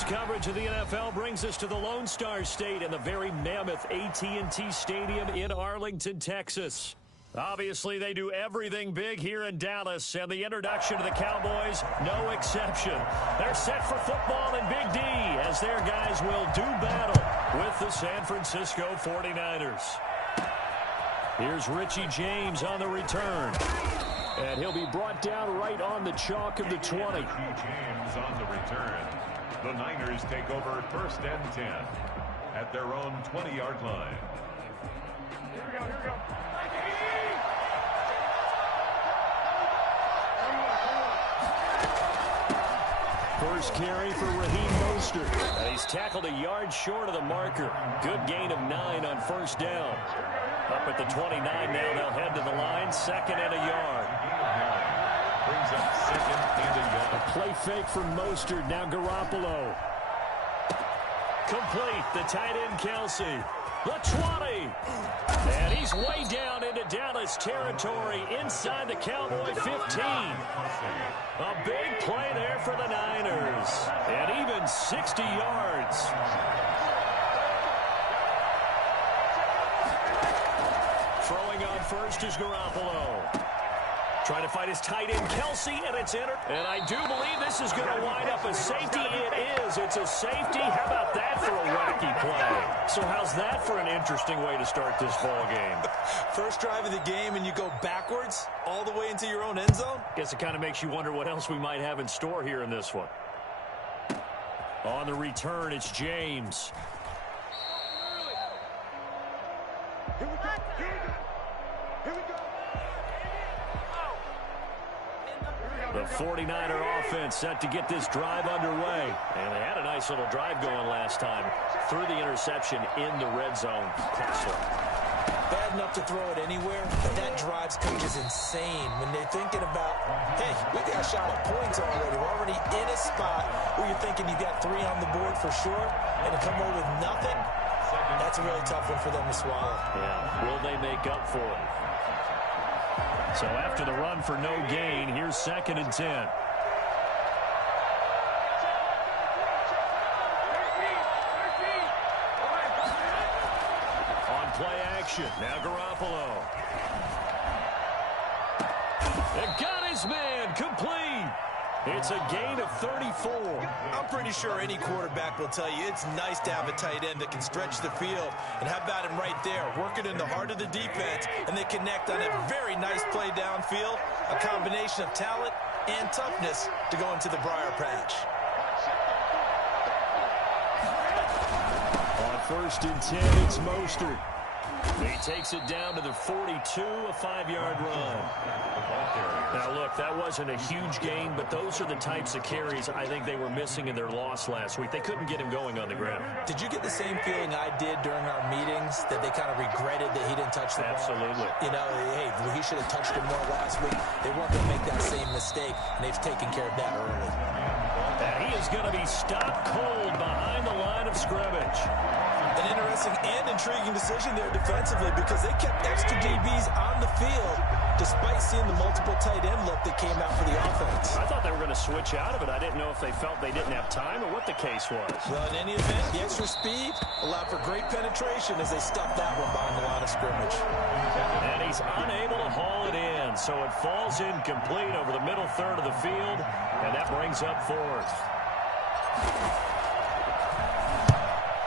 Tonight's coverage of the NFL brings us to the Lone Star State and the very mammoth AT&T Stadium in Arlington, Texas. Obviously, they do everything big here in Dallas, and the introduction to the Cowboys, no exception. They're set for football in Big D as their guys will do battle with the San Francisco 49ers. Here's Richie James on the return. And he'll be brought down right on the chalk of the 20. Richie James on the return. The Niners take over 1st and 10 at their own 20-yard line. Here we go. First carry for Raheem Mostert. And he's tackled a yard short of the marker. Good gain of 9 on 1st down. Up at the 29 now, they'll head to the line. 2nd and a yard. Brings up 2nd and a yard. A play fake from Mostert. Now Garoppolo. Complete. The tight end Kelce. The 20. And he's way down into Dallas territory inside the Cowboy 15. A big play there for the Niners. And even 60 yards. Throwing on first is Garoppolo. Trying to fight his tight end, Kelce, and it's in. And I do believe this is going to wind up a safety. It is. It's a safety. How about that for a wacky play? So how's that for an interesting way to start this ball game? First drive of the game, and you go backwards all the way into your own end zone? Guess it kind of makes you wonder what else we might have in store here in this one. On the return, it's James. Here we go. The 49er offense set to get this drive underway. And they had a nice little drive going last time. Threw the interception in the red zone. Costly. Bad enough to throw it anywhere, but that drives coaches insane when they're thinking about, hey, we got a shot at points already. We're already in a spot where you're thinking you got 3 on the board for sure, and to come away with nothing, that's a really tough one for them to swallow. Yeah, will they make up for it? So after the run for no gain, here's 2nd and 10. On play action, now Garoppolo. They got his man, complete. It's a gain of 34. I'm pretty sure any quarterback will tell you it's nice to have a tight end that can stretch the field. And how about him right there, working in the heart of the defense, and they connect on a very nice play downfield, a combination of talent and toughness to go into the briar patch. On 1st and 10, it's Mostert. He takes it down to the 42, a 5-yard run. Now, look, that wasn't a huge gain, but those are the types of carries I think they were missing in their loss last week. They couldn't get him going on the ground. Did you get the same feeling I did during our meetings, that they kind of regretted that he didn't touch the ball? Absolutely. You know, hey, he should have touched it more last week. They weren't going to make that same mistake, and they've taken care of that early. And he is going to be stopped cold behind the line of scrimmage. An interesting and intriguing decision there defensively, because they kept extra DBs on the field despite seeing the multiple tight end look that came out for the offense. I thought they were going to switch out of it. I didn't know if they felt they didn't have time or what the case was. Well, in any event, the extra speed allowed for great penetration as they stuffed that one behind the line of scrimmage. And he's unable to haul it in, so it falls incomplete over the middle third of the field, and that brings up 4th.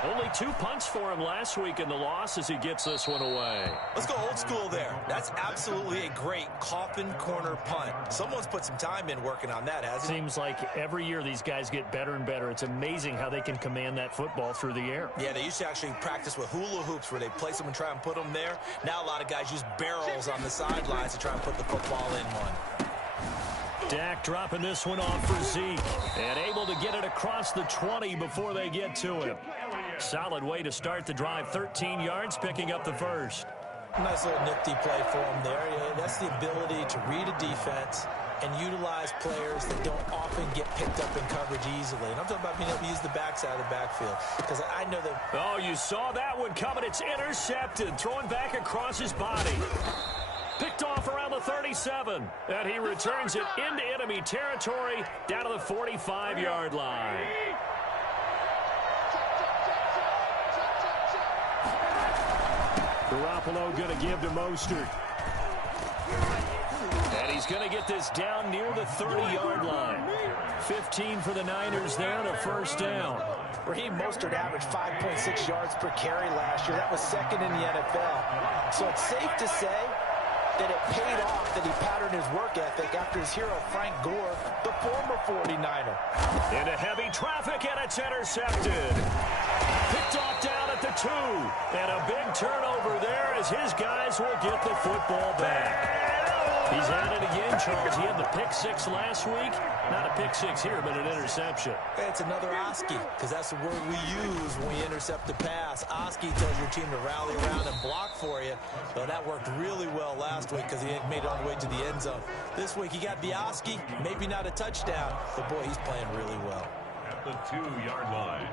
Only 2 punts for him last week in the loss as he gets this one away. Let's go old school there. That's absolutely a great coffin corner punt. Someone's put some time in working on that, hasn't it? Seems like every year these guys get better and better. It's amazing how they can command that football through the air. Yeah, they used to actually practice with hula hoops where they place them and try and put them there. Now a lot of guys use barrels on the sidelines to try and put the football in one. Dak dropping this one off for Zeke and able to get it across the 20 before they get to him. Solid way to start the drive. 13 yards, picking up the first. Nice little nifty play for him there. Yeah, that's the ability to read a defense and utilize players that don't often get picked up in coverage easily. And I'm talking about being able to use the backside of the backfield, because I know that. Oh, you saw that one coming. It's intercepted. Throwing back across his body. Picked off around the 37. And he returns it into enemy territory down to the 45-yard line. Garoppolo going to give to Mostert. And he's going to get this down near the 30-yard line. 15 for the Niners there and a first down. Raheem Mostert averaged 5.6 yards per carry last year. That was second in the NFL. So it's safe to say that it paid off that he patterned his work ethic after his hero Frank Gore, the former 49er. Into heavy traffic, and it's intercepted. Picked off down at the 2. And a big turnover there as his guys will get the football back. He's at it again, Charles. He had the pick 6 last week. Not a pick 6 here, but an interception. It's another Oski, because that's the word we use when we intercept the pass. Oski tells your team to rally around and block for you. But that worked really well last week because he made it all the way to the end zone. This week he got the Oski, maybe not a touchdown, but boy, he's playing really well. At the 2-yard line.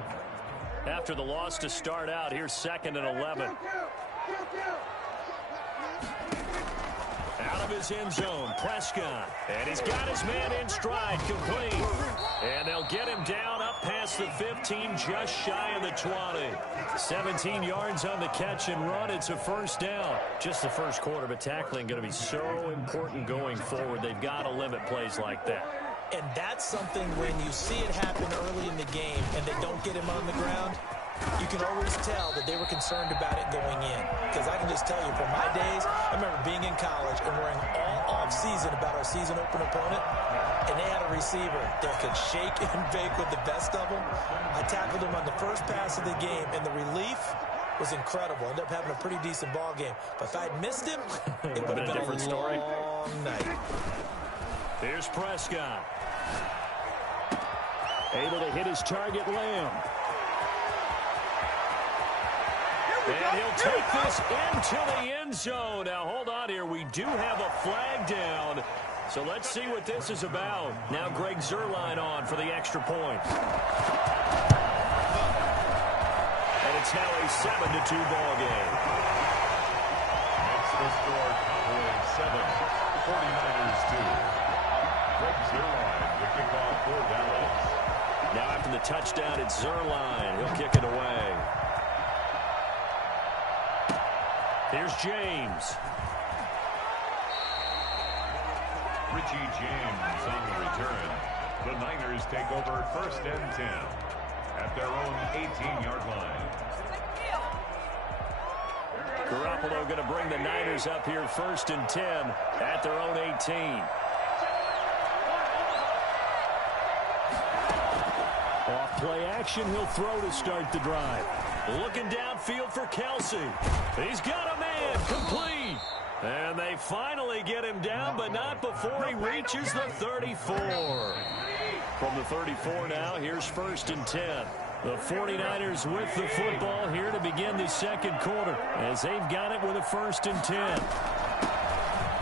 After the loss to start out, here's 2nd and 11. Out of his end zone, Prescott. And he's got his man in stride, complete. And they'll get him down up past the 15, just shy of the 20. 17 yards on the catch and run. It's a first down. Just the first quarter, but tackling going to be so important going forward. They've got to limit plays like that. And that's something when you see it happen early in the game and they don't get him on the ground, you can always tell that they were concerned about it going in. Because I can just tell you, from my days, I remember being in college and worrying all off-season about our season-open opponent, and they had a receiver that could shake and bake with the best of them. I tackled him on the first pass of the game, and the relief was incredible. Ended up having a pretty decent ball game. But if I'd missed him, it would have been a different story. Long night. Here's Prescott. Able to hit his target, Lamb. And he'll take this into the end zone. Now, hold on here. We do have a flag down. So let's see what this is about. Now Greg Zuerlein on for the extra point. And it's now a 7-2 ball game. Makes the score Cowboys 7, 49ers 2. Greg Zuerlein, the kickoff for Dallas. Now after the touchdown, it's Zuerlein. He'll kick it away. Here's James. Richie James on the return. The Niners take over 1st and 10 at their own 18-yard line. Garoppolo going to bring the Niners up here 1st and 10 at their own 18. Off play action, he'll throw to start the drive. Looking downfield for Kelsey. He's got a man, complete. And they finally get him down, but not before he reaches the 34. From the 34 now, here's 1st and 10. The 49ers with the football here to begin the second quarter as they've got it with a 1st and 10.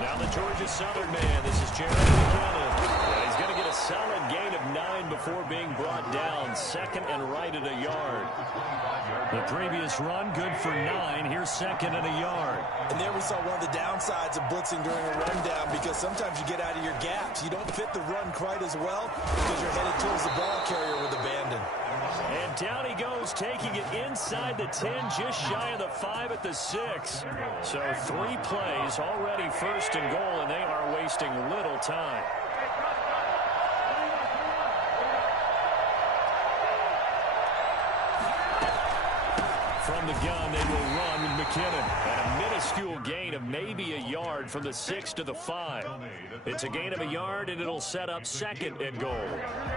Now the Georgia Southern man, this is Jeremy McKinnon. And he's going to get a solid gain of 9 before being brought down. 2nd and right at a yard. The previous run, good for 9. Here's 2nd and a yard. And there we saw one of the downsides of blitzing during a rundown, because sometimes you get out of your gaps. You don't fit the run quite as well because you're headed towards the ball carrier with abandon. And down he goes, taking it inside the 10, just shy of the 5 at the 6. So 3 plays, already 1st and goal, and they are wasting little time. From the gun, they will run with McKinnon. And a minuscule gain of maybe a yard from the 6 to the 5. It's a gain of a yard, and it'll set up 2nd and goal.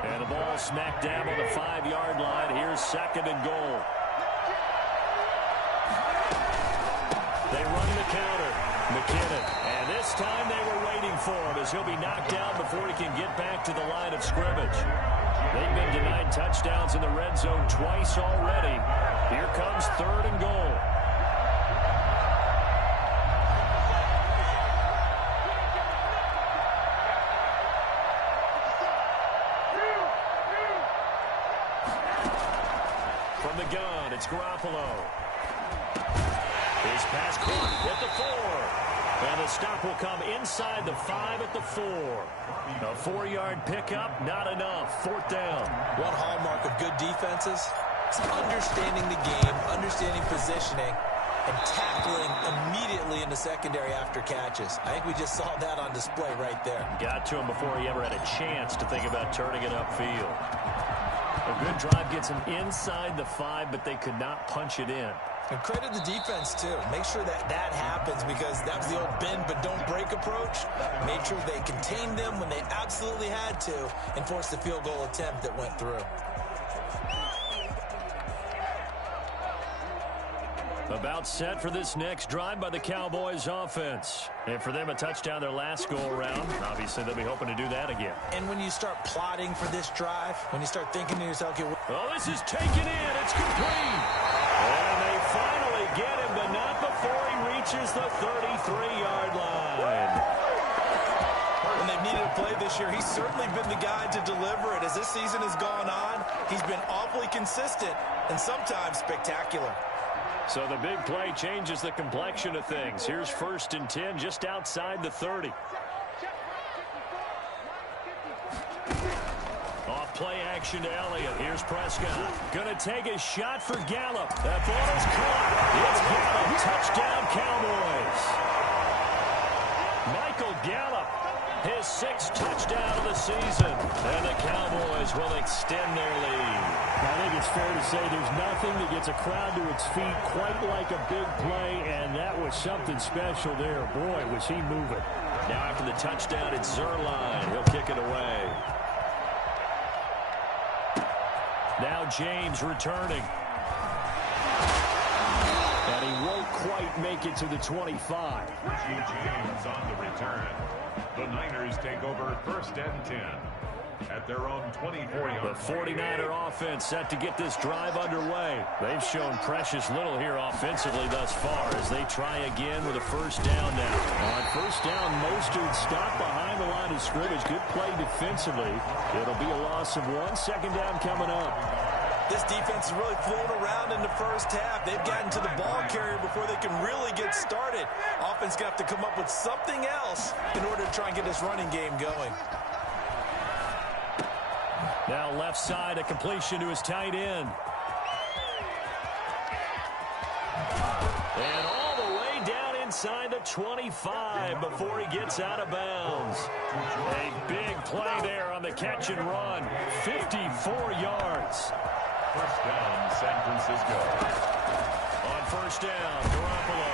And the ball smack dab on the 5-yard line. Here's 2nd and goal. They run the counter. McKinnon. And this time they were waiting for him as he'll be knocked down before he can get back to the line of scrimmage. They've been denied touchdowns in the red zone twice already. Here comes 3rd and goal. From the gun, it's Garoppolo. His pass caught at the 4. And the stop will come inside the 5 at the 4. A 4-yard pickup, not enough. 4th down. One hallmark of good defenses is understanding the game, understanding positioning, and tackling immediately in the secondary after catches. I think we just saw that on display right there. Got to him before he ever had a chance to think about turning it upfield. A good drive gets him inside the 5, but they could not punch it in. And credit the defense, too. Make sure that that happens because that was the old bend but don't break approach. Made sure they contained them when they absolutely had to and forced the field goal attempt that went through. About set for this next drive by the Cowboys offense. And for them, a touchdown their last go-around. Obviously, they'll be hoping to do that again. And when you start plotting for this drive, when you start thinking to yourself, okay, oh, this is taken in. It's complete. And they finally get him, but not before he reaches the 33-yard line. When they've needed a play this year, he's certainly been the guy to deliver it. As this season has gone on, he's been awfully consistent and sometimes spectacular. So the big play changes the complexion of things. Here's 1st and 10 just outside the 30. Off play action to Elliott. Here's Prescott. Gonna take a shot for Gallup. That ball is caught. It's Gallup. Touchdown Cowboys. Michael Gallup, his 6th touchdown of the season. And the Cowboys will extend their lead. I think it's fair to say there's nothing that gets a crowd to its feet quite like a big play, and that was something special there. Boy, was he moving. Now after the touchdown, it's Zuerlein. He'll kick it away. Now James returning. And he won't quite make it to the 25. Richie James on the return. The Niners take over 1st and 10. At their own 24-yard. The 49er offense set to get this drive underway. They've shown precious little here offensively thus far as they try again with a 1st down now. On 1st down, Mostert stopped behind the line of scrimmage. Good play defensively. It'll be a loss of 1. 2nd down coming up. This defense has really flown around in the first half. They've gotten to the ball carrier before they can really get started. Offense going to have to come up with something else in order to try and get this running game going. Now left side, a completion to his tight end. And all the way down inside the 25 before he gets out of bounds. A big play there on the catch and run. 54 yards. 1st down, San Francisco. On 1st down, Garoppolo.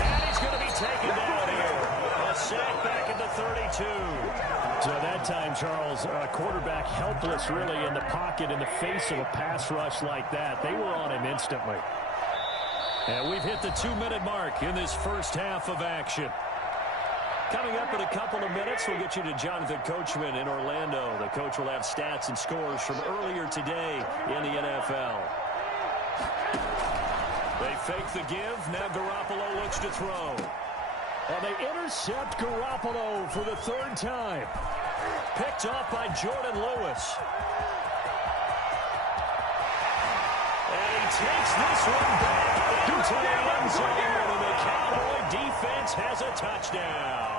And he's going to be taken down here. A sack back at the 32. So that time, Charles, quarterback helpless really in the pocket in the face of a pass rush like that. They were on him instantly. And we've hit the 2-minute mark in this first half of action. Coming up in a couple of minutes, we'll get you to Jonathan Coachman in Orlando. The coach will have stats and scores from earlier today in the NFL. They fake the give. Now Garoppolo looks to throw. And they intercept Garoppolo for the 3rd time. Picked off by Jordan Lewis. And he takes this one back into the end zone. And the Cowboy defense has a touchdown.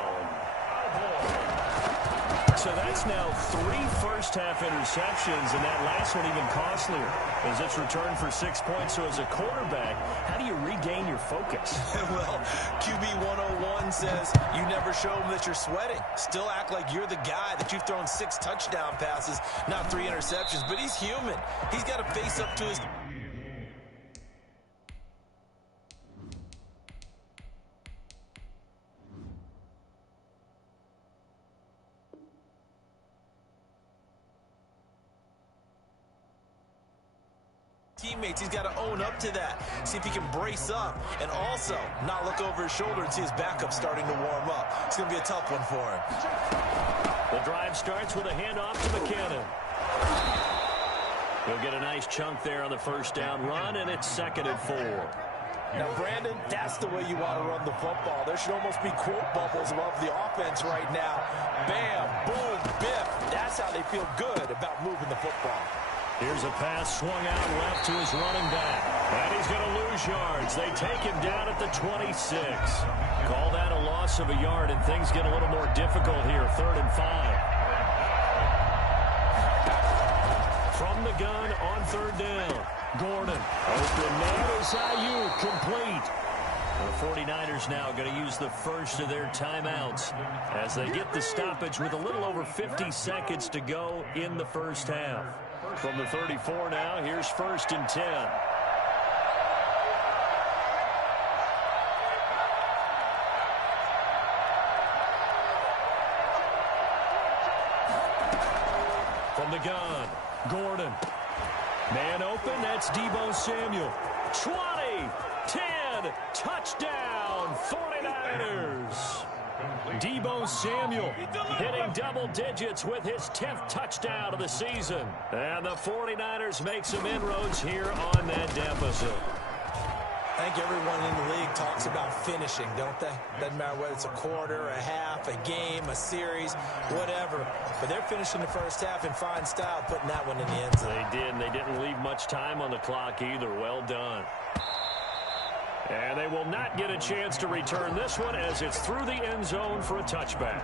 So that's now 3 first-half interceptions, and that last one even costlier as it's returned for 6 points. So as a quarterback, how do you regain your focus? Well, QB 101 says you never show them that you're sweating. Still act like you're the guy that you've thrown 6 touchdown passes, not 3 interceptions. But he's human. He's got to face up to his... teammates. He's got to own up to that. See if he can brace up and also not look over his shoulder and see his backup starting to warm up. It's going to be a tough one for him. The drive starts with a handoff to McKinnon. He'll get a nice chunk there on the 1st down run, and it's 2nd and 4. Now, Brandon, that's the way you want to run the football. There should almost be quote bubbles above the offense right now. Bam, boom, biff. That's how they feel good about moving the football. Here's a pass swung out left to his running back. And he's going to lose yards. They take him down at the 26. Call that a loss of a yard, and things get a little more difficult here. 3rd and 5. From the gun on 3rd down. Gordon. Open man is Ayuk, complete. The 49ers now going to use the first of their timeouts as they get the stoppage with a little over 50 seconds to go in the first half. From the 34 now, here's 1st and 10. From the gun, Gordon. Man open, that's Deebo Samuel. 20, 10, touchdown, 49ers. Deebo Samuel hitting double digits with his 10th touchdown of the season. And the 49ers make some inroads here on that deficit. I think everyone in the league talks about finishing, don't they? Doesn't matter whether it's a quarter, a half, a game, a series, whatever. But they're finishing the first half in fine style, putting that one in the end zone. They did, and they didn't leave much time on the clock either. Well done. And they will not get a chance to return this one as it's through the end zone for a touchback.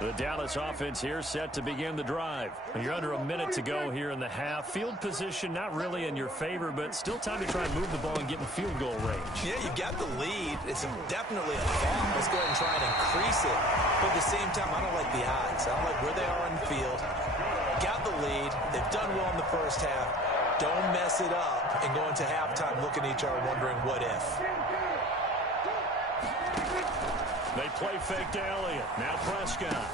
The Dallas offense here set to begin the drive. You're under a minute to go here in the half. Field position not really in your favor, but still time to try and move the ball and get in field goal range. Yeah, you got the lead. It's definitely a thought. Let's go ahead and try and increase it. But at the same time, I don't like the odds. I don't like where they are on the field. Got the lead. They've done well in the first half. Don't mess it up and go into halftime looking at each other wondering what if. They play fake to Elliott. Now Prescott.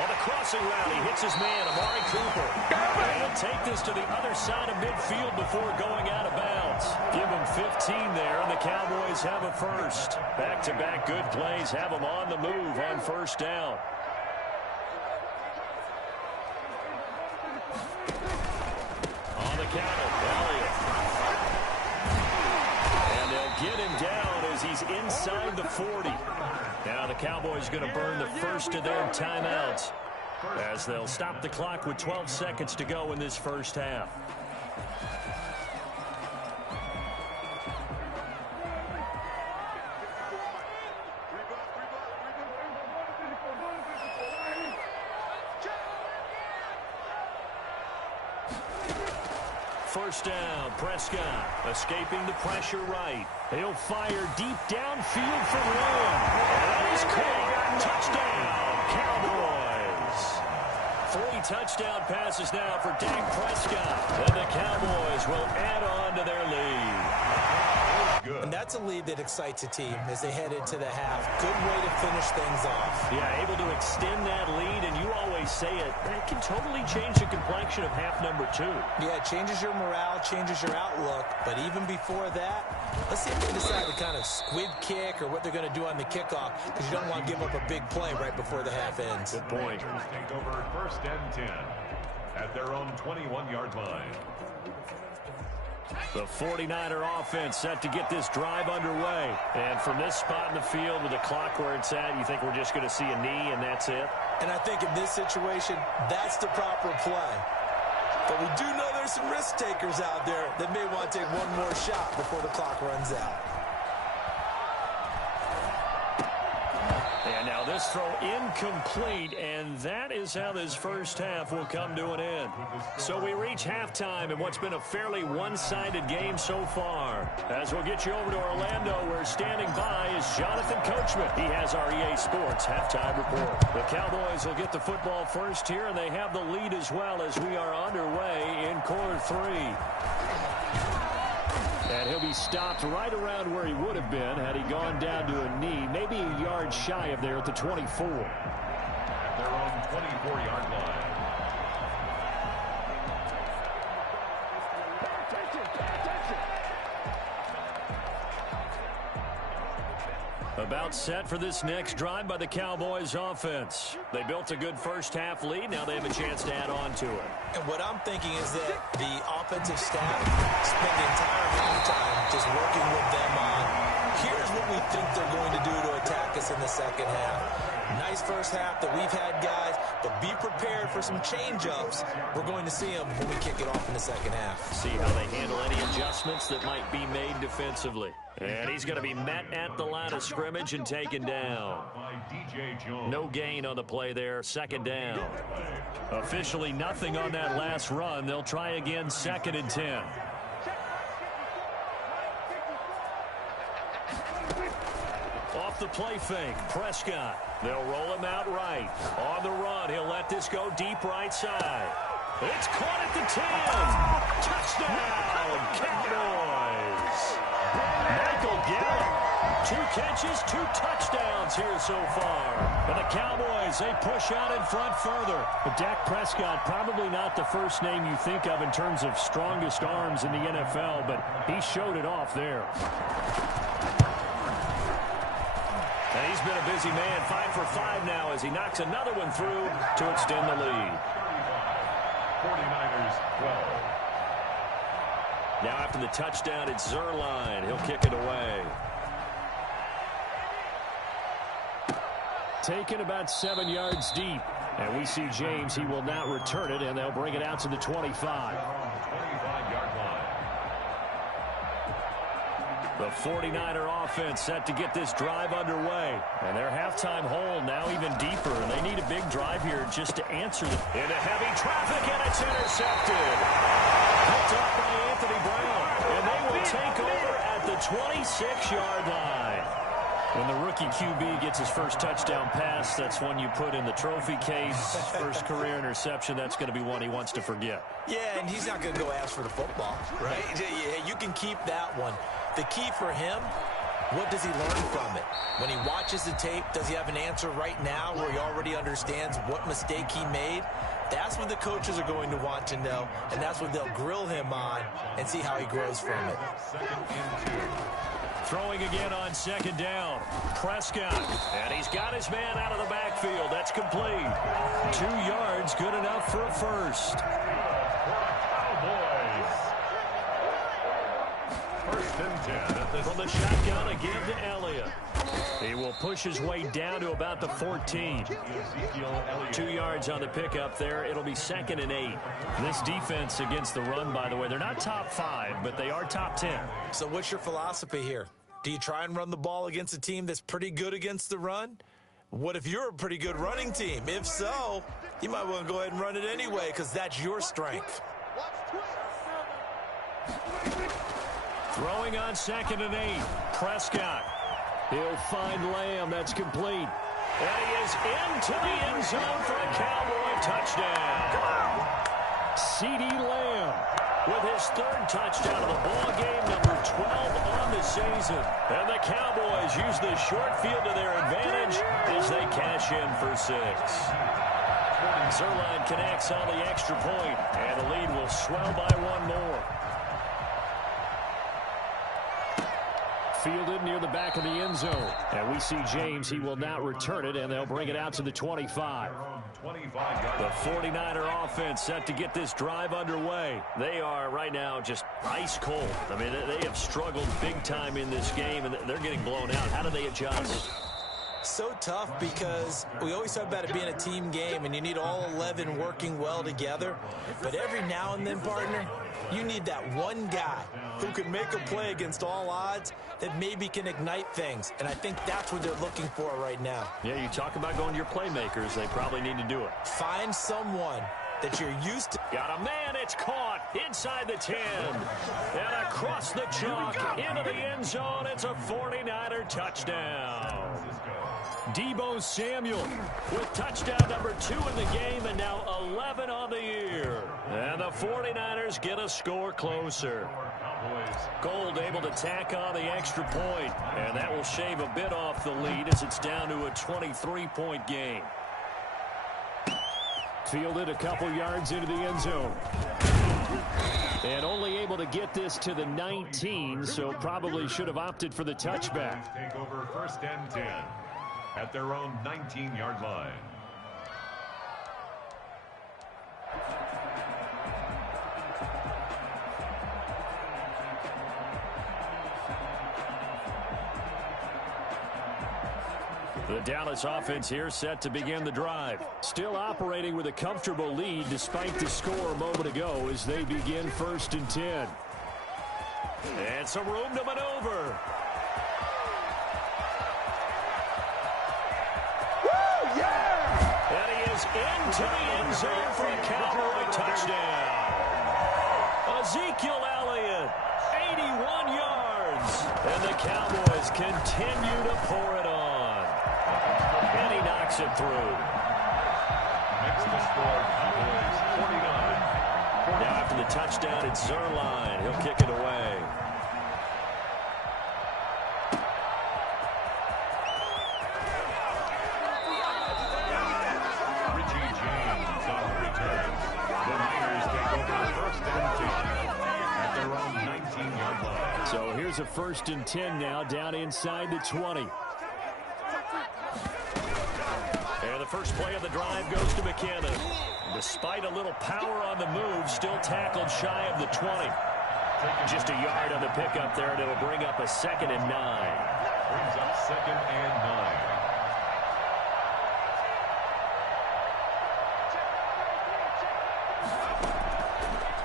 On the crossing route, he hits his man, Amari Cooper. And he'll take this to the other side of midfield before going out of bounds. Give him 15 there, and the Cowboys have a first. Back-to-back good plays have them on the move on first down. On the counter, Elliott. And they'll get him down as he's inside the 40. Now the Cowboys going to burn the first of their timeouts as they'll stop the clock with 12 seconds to go in this first half. First down, Prescott escaping the pressure right. He'll fire deep downfield for Lamb. And he's caught. Touchdown, Cowboys. 3 touchdown passes now for Dak Prescott. And the Cowboys will add on to their lead. And that's a lead that excites a team as they head into the half. Good way to finish things off. Yeah, able to extend that lead, and you always say it, that can totally change the complexion of half number 2. Yeah, it changes your morale, changes your outlook. But even before that, let's see if they decide to kind of squib kick or what they're going to do on the kickoff, because you don't want to give up a big play right before the half ends. Good point. Take over 1st and 10 at their own 21-yard line. The 49er offense set to get this drive underway. And from this spot in the field with the clock where it's at, you think we're just going to see a knee and that's it? And I think in this situation, that's the proper play. But we do know there's some risk takers out there that may want to take one more shot before the clock runs out. And now this throw incomplete, and that is how this first half will come to an end. So we reach halftime in what's been a fairly one-sided game so far. As we'll get you over to Orlando, where standing by is Jonathan Coachman. He has our EA Sports halftime report. The Cowboys will get the football first here, and they have the lead as well as we are underway in quarter 3. And he'll be stopped right around where he would have been had he gone down to a knee, maybe a yard shy of there at the 24. At their own 24-yard line. About set for this next drive by the Cowboys offense. They built a good first half lead. Now they have a chance to add on to it. And what I'm thinking is that the offensive staff spent the entire amount of time just working with them on, here's what we think they're going to do to attack us in the second half. Nice first half that we've had, guys, but be prepared for some change-ups. We're going to see them when we kick it off in the second half. See how they handle any adjustments that might be made defensively. And he's going to be met at the line of scrimmage and taken down. No gain on the play there, second down. Officially nothing on that last run. They'll try again, 2nd and 10. off the play fake. Prescott. They'll roll him out right. On the run, he'll let this go deep right side. It's caught at the 10. Touchdown, Cowboys. Michael Gallup. 2 catches, 2 touchdowns here so far. And the Cowboys, they push out in front further. But Dak Prescott, probably not the first name you think of in terms of strongest arms in the NFL, but he showed it off there. And he's been a busy man, 5 for 5 now as he knocks another one through to extend the lead. 49ers 12. Now after the touchdown, it's Zuerlein. He'll kick it away. Taken about 7 yards deep. And we see James. He will not return it, and they'll bring it out to the 25. 25-yard line. The 49er offense set to get this drive underway. And their halftime hole now even deeper. And they need a big drive here just to answer them. Into heavy traffic, and it's intercepted. Picked up by Anthony Brown. And they will take over at the 26-yard line. When the rookie QB gets his first touchdown pass, that's one you put in the trophy case. First career interception, that's going to be one he wants to forget. Yeah, and he's not going to go ask for the football, right? You can keep that one. The key for him, what does he learn from it? When he watches the tape, does he have an answer right now where he already understands what mistake he made? That's what the coaches are going to want to know, and that's what they'll grill him on and see how he grows from it. 2nd and 2. Throwing again on 2nd down. Prescott. And he's got his man out of the backfield. That's complete. 2 yards, good enough for a first. Cowboys. 1st and 10 at the From the shotgun again to Elliott. He will push his way down to about the 14. Ezekiel Elliott. 2 yards on the pickup there. It'll be 2nd and 8. This defense against the run, by the way, they're not top 5, but they are top 10. So what's your philosophy here? Do you try and run the ball against a team that's pretty good against the run? What if you're a pretty good running team? If so, you might want to go ahead and run it anyway because that's your strength. Throwing on 2nd and 8. Prescott. He'll find Lamb. That's complete. And he is into the end zone for a Cowboy touchdown. CeeDee Lamb with his 3rd touchdown of the ball game, number 12 on the season. And the Cowboys use the short field to their advantage as they cash in for 6. Zuerlein connects on the extra point, and the lead will swell by 1 more. fielded near the back of the end zone. And we see James. He will not return it, and they'll bring it out to the 25. The 49er offense set to get this drive underway. They are right now just ice cold. I mean, they have struggled big time in this game, and they're getting blown out. How do they adjust? So tough because we always talk about it being a team game and you need all 11 working well together. But every now and then, partner, you need that one guy who can make a play against all odds that maybe can ignite things. And I think that's what they're looking for right now. Yeah, you talk about going to your playmakers. They probably need to do it. Find someone that you're used to. Got a man, it's caught inside the 10. And across the chalk into the end zone. It's a 49er touchdown. Deebo Samuel with touchdown number 2 in the game and now 11 on the year. And the 49ers get a score closer. Gold able to tack on the extra point, and that will shave a bit off the lead as it's down to a 23-point game. Fielded a couple yards into the end zone. And only able to get this to the 19, so probably should have opted for the touchback. Take over 1st and 10 at their own 19-yard line. The Dallas offense here set to begin the drive. Still operating with a comfortable lead despite the score a moment ago as they begin 1st and 10. And some room to maneuver. Woo, yeah! And he is into the end zone for a Cowboy touchdown. Ezekiel Elliott, 81 yards. And the Cowboys continue to pour it on. makes it through. Makes the score Cowboys 49. Now after the touchdown, it's Zuerlein. He'll kick it away. Richie James on the return. The Niners take over 1st and 10 at their own 19-yard line. So here's a 1st and 10 now, down inside the 20. And the first play of the drive goes to McKinnon. Despite a little power on the move, still tackled shy of the 20. Just a yard on the pickup there, and it'll bring up a 2nd and 9. Brings up 2nd and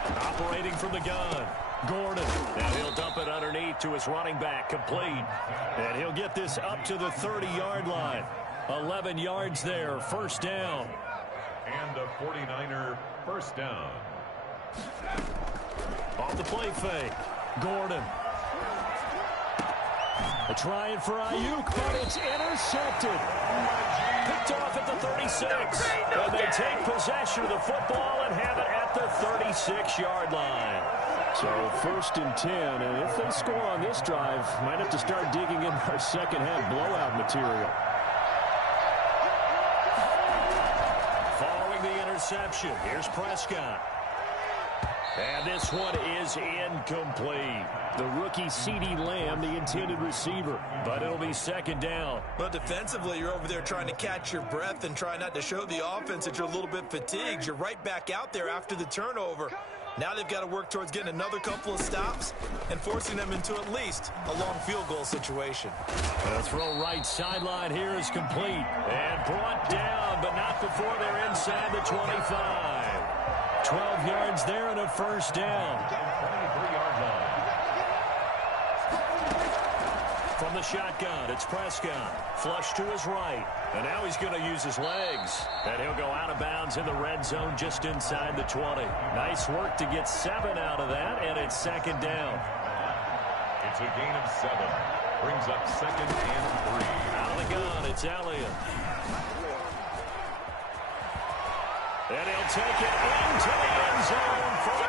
9. Operating from the gun, Gordon. Now he'll dump it underneath to his running back, complete. And he'll get this up to the 30-yard line. 11 yards there, 1st down. And a 49er 1st down. Off the play fake, Gordon. A try for Ayuk, but it's intercepted. Picked off at the 36. And they take possession of the football and have it at the 36-yard line. So 1st and 10, and if they score on this drive, might have to start digging in our second-half blowout material. Following the interception, here's Prescott. And this one is incomplete. The rookie CeeDee Lamb, the intended receiver. But it'll be 2nd down. But defensively, you're over there trying to catch your breath and try not to show the offense that you're a little bit fatigued. You're right back out there after the turnover. Now they've got to work towards getting another couple of stops and forcing them into at least a long field goal situation. The throw right sideline here is complete. And brought down, but not before they're inside the 25. 12 yards there and a 1st down. 23-yard line. From the shotgun, it's Prescott. Flush to his right. And now he's going to use his legs. And he'll go out of bounds in the red zone just inside the 20. Nice work to get 7 out of that, and it's 2nd down. It's a gain of 7. Brings up 2nd and 3. Out of the gun, it's Elliott. And he'll take it into the end zone for